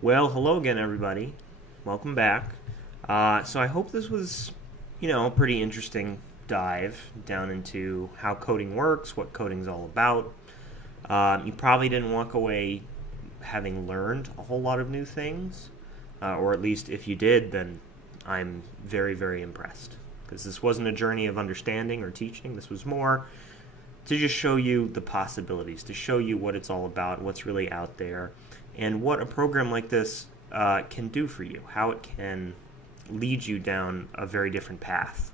Well, hello again, everybody. Welcome back. So I hope this was, a pretty interesting dive down into how coding works, what coding's all about. You probably didn't walk away having learned a whole lot of new things, or at least if you did, then I'm very, very impressed. Because this wasn't a journey of understanding or teaching. This was more to just show you the possibilities, to show you what it's all about, what's really out there, and what a program like this can do for you, how it can lead you down a very different path.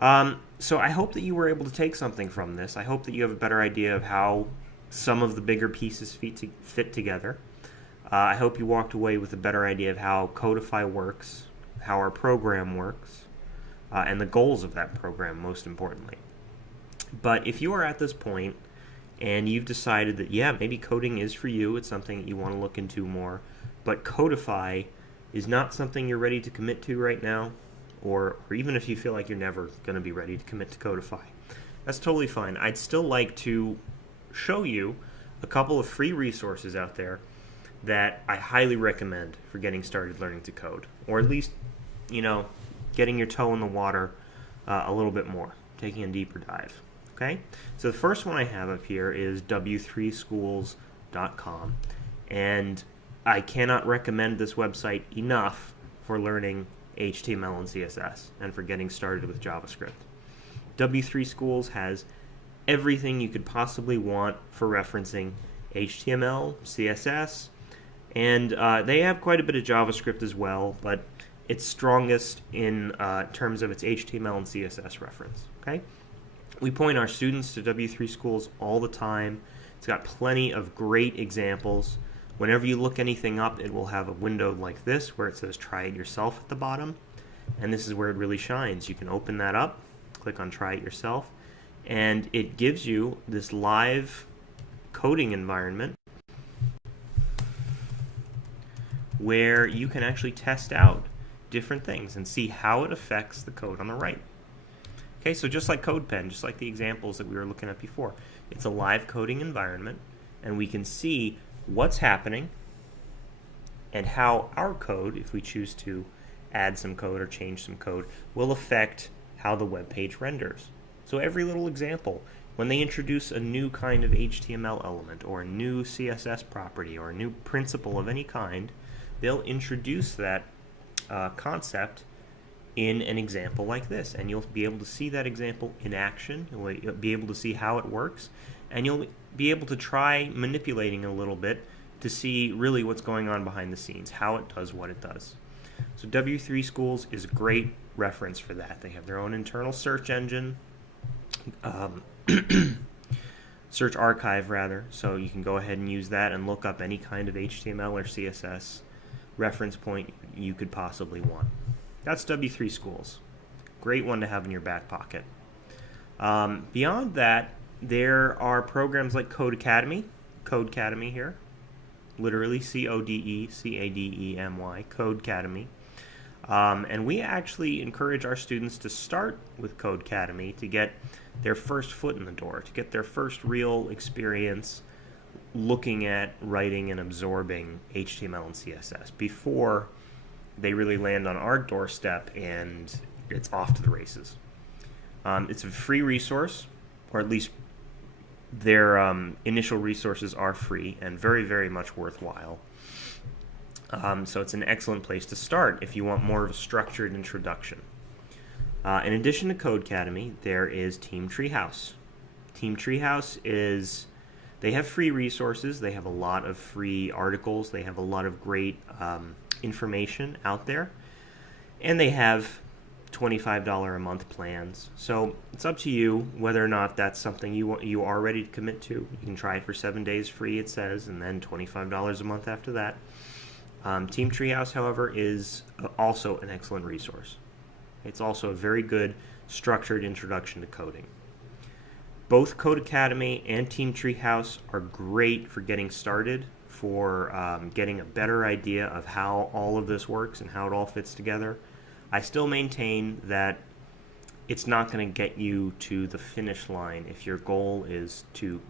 So I hope that you were able to take something from this. I hope that you have a better idea of how some of the bigger pieces fit together. I hope you walked away with a better idea of how Codify works, how our program works, and the goals of that program, most importantly. But if you are at this point and you've decided that, yeah, maybe coding is for you, it's something that you want to look into more, but Codify is not something you're ready to commit to right now, or even if you feel like you're never going to be ready to commit to Codify, that's totally fine. I'd still like to show you a couple of free resources out there that I highly recommend for getting started learning to code, or at least, getting your toe in the water a little bit more, taking a deeper dive. Okay, so the first one I have up here is w3schools.com, and I cannot recommend this website enough for learning HTML and CSS and for getting started with JavaScript. W3 Schools has everything you could possibly want for referencing HTML, CSS, and they have quite a bit of JavaScript as well, but it's strongest in terms of its HTML and CSS reference. Okay. We point our students to W3 Schools all the time. It's got plenty of great examples. Whenever you look anything up, it will have a window like this where it says try it yourself at the bottom. And this is where it really shines. You can open that up, click on try it yourself, and it gives you this live coding environment where you can actually test out different things and see how it affects the code on the right. Okay, so just like CodePen, just like the examples that we were looking at before, it's a live coding environment, and we can see what's happening and how our code, if we choose to add some code or change some code, will affect how the web page renders. So every little example, when they introduce a new kind of HTML element or a new CSS property or a new principle of any kind, they'll introduce that concept in an example like this, and you'll be able to see that example in action. You'll be able to see how it works, and you'll be able to try manipulating a little bit to see really what's going on behind the scenes, how it does what it does. So W3 Schools is a great reference for that. They have their own internal search engine, search archive rather, so you can go ahead and use that and look up any kind of HTML or CSS reference point you could possibly want. That's W3 Schools. Great one to have in your back pocket. Beyond that, there are programs like Codecademy here, literally Codecademy, Codecademy. And we actually encourage our students to start with Codecademy to get their first foot in the door, to get their first real experience looking at writing and absorbing HTML and CSS before they really land on our doorstep and it's off to the races. It's a free resource, or at least their initial resources are free and very, very much worthwhile. So it's an excellent place to start if you want more of a structured introduction. In addition to Codecademy, there is Team Treehouse. Team Treehouse they have free resources, they have a lot of free articles, they have a lot of great information out there, and they have $25 a month plans. So it's up to you whether or not that's something you are ready to commit to. You can try it for 7 days free, it says, and then $25 a month after that. Team Treehouse, however, is also an excellent resource. It's also a very good structured introduction to coding. Both Codecademy and Team Treehouse are great for getting started, for getting a better idea of how all of this works and how it all fits together. I still maintain that it's not going to get you to the finish line if your goal is to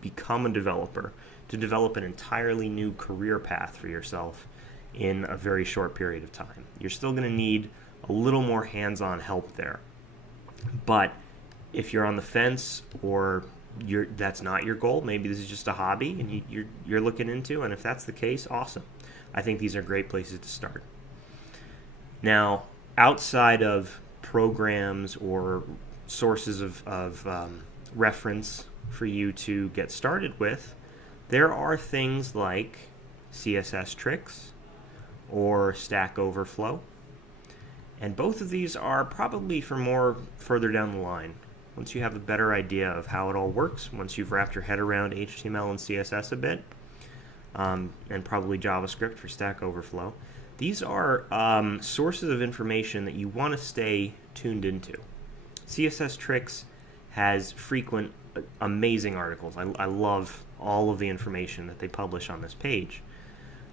become a developer, to develop an entirely new career path for yourself in a very short period of time. You're still going to need a little more hands-on help there. But if you're on the fence, or that's not your goal, maybe this is just a hobby and you're looking into, and if that's the case, awesome. I think these are great places to start. Now, outside of programs or sources of reference for you to get started with, there are things like css-tricks or Stack Overflow, and both of these are probably for more further down the line. Once you have a better idea of how it all works, once you've wrapped your head around HTML and CSS a bit, and probably JavaScript for Stack Overflow, these are sources of information that you want to stay tuned into. css-tricks has frequent, amazing articles. I love all of the information that they publish on this page.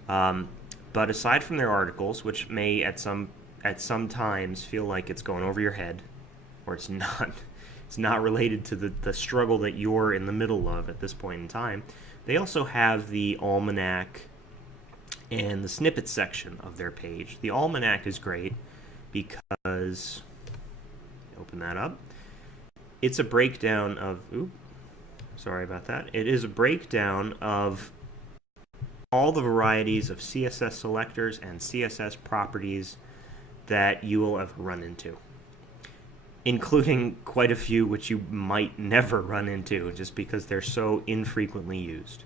But aside from their articles, which may at some times feel like it's going over your head, or it's not related to the struggle that you're in the middle of at this point in time, they also have the almanac and the snippets section of their page. The almanac is great because, open that up, it's a breakdown of, sorry about that. It is a breakdown of all the varieties of CSS selectors and CSS properties that you will ever run into, including quite a few which you might never run into just because they're so infrequently used.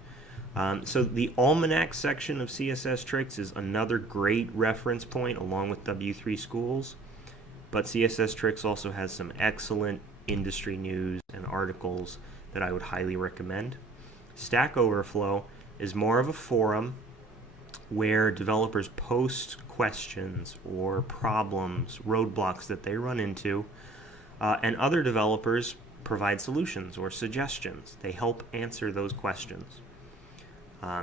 So the almanac section of css-tricks is another great reference point along with W3 Schools, but css-tricks also has some excellent industry news and articles that I would highly recommend. Stack Overflow is more of a forum where developers post questions or problems, roadblocks that they run into, and other developers provide solutions or suggestions. They help answer those questions.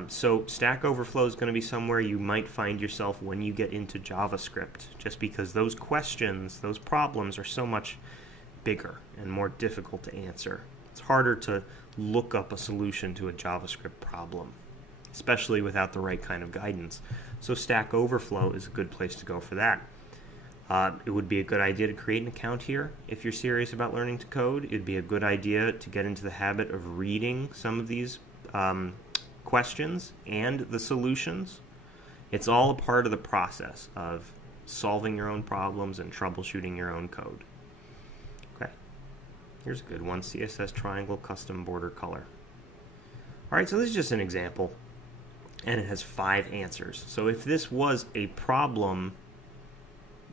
So Stack Overflow is going to be somewhere you might find yourself when you get into JavaScript, just because those questions, those problems are so much bigger and more difficult to answer. It's harder to look up a solution to a JavaScript problem, especially without the right kind of guidance. So Stack Overflow is a good place to go for that. It would be a good idea to create an account here if you're serious about learning to code. It'd be a good idea to get into the habit of reading some of these questions and the solutions. It's all a part of the process of solving your own problems and troubleshooting your own code. Okay, here's a good one, CSS triangle custom border color. Alright, so this is just an example, and it has 5 answers. So if this was a problem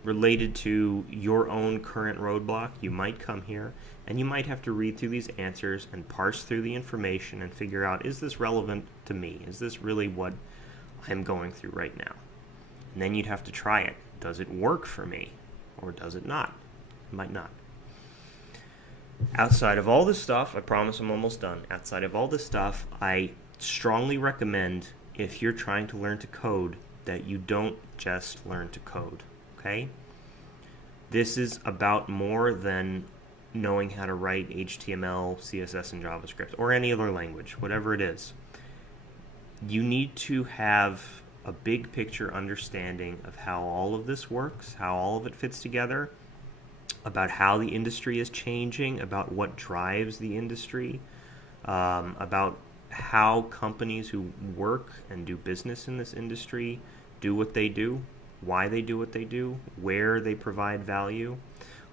related to your own current roadblock, you might come here and you might have to read through these answers and parse through the information and figure out, is this relevant to me? Is this really what I'm going through right now? And then you'd have to try it. Does it work for me? Or does it not? It might not. Outside of all this stuff, I promise I'm almost done. Outside of all this stuff, I strongly recommend, if you're trying to learn to code, that you don't just learn to code. Okay? This is about more than knowing how to write HTML, CSS, and JavaScript, or any other language, whatever it is. You need to have a big picture understanding of how all of this works, how all of it fits together, about how the industry is changing, about what drives the industry, about how companies who work and do business in this industry do what they do, why they do what they do, where they provide value.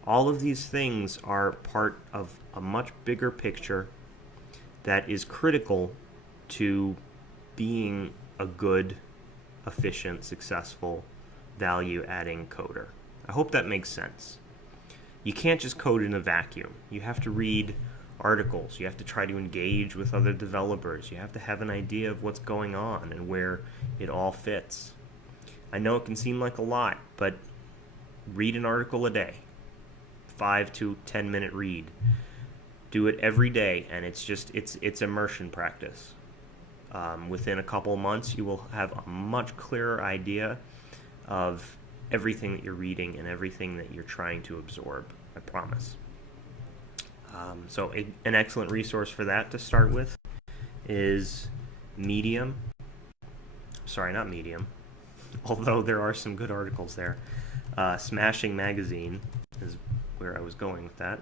All of these things are part of a much bigger picture that is critical to being a good, efficient, successful, value-adding coder. I hope that makes sense. You can't just code in a vacuum. You have to read articles. You have to try to engage with other developers. You have to have an idea of what's going on and where it all fits. I know it can seem like a lot, but read an article a day. 5 to 10 minute read. Do it every day, and it's immersion practice. Within a couple months, you will have a much clearer idea of everything that you're reading and everything that you're trying to absorb, I promise. So an excellent resource for that to start with is Medium. Sorry, not Medium, although there are some good articles there. Smashing Magazine is where I was going with that.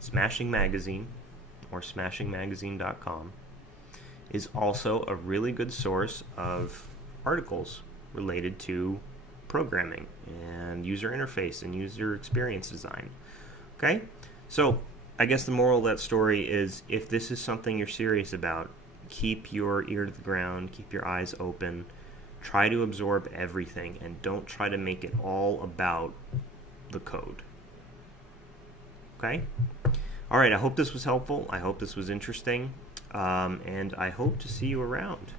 Smashing Magazine, or smashingmagazine.com, is also a really good source of articles related to programming and user interface and user experience design. Okay? So I guess the moral of that story is, if this is something you're serious about, keep your ear to the ground, keep your eyes open, try to absorb everything, and don't try to make it all about the code. Okay? All right, I hope this was helpful. I hope this was interesting, and I hope to see you around.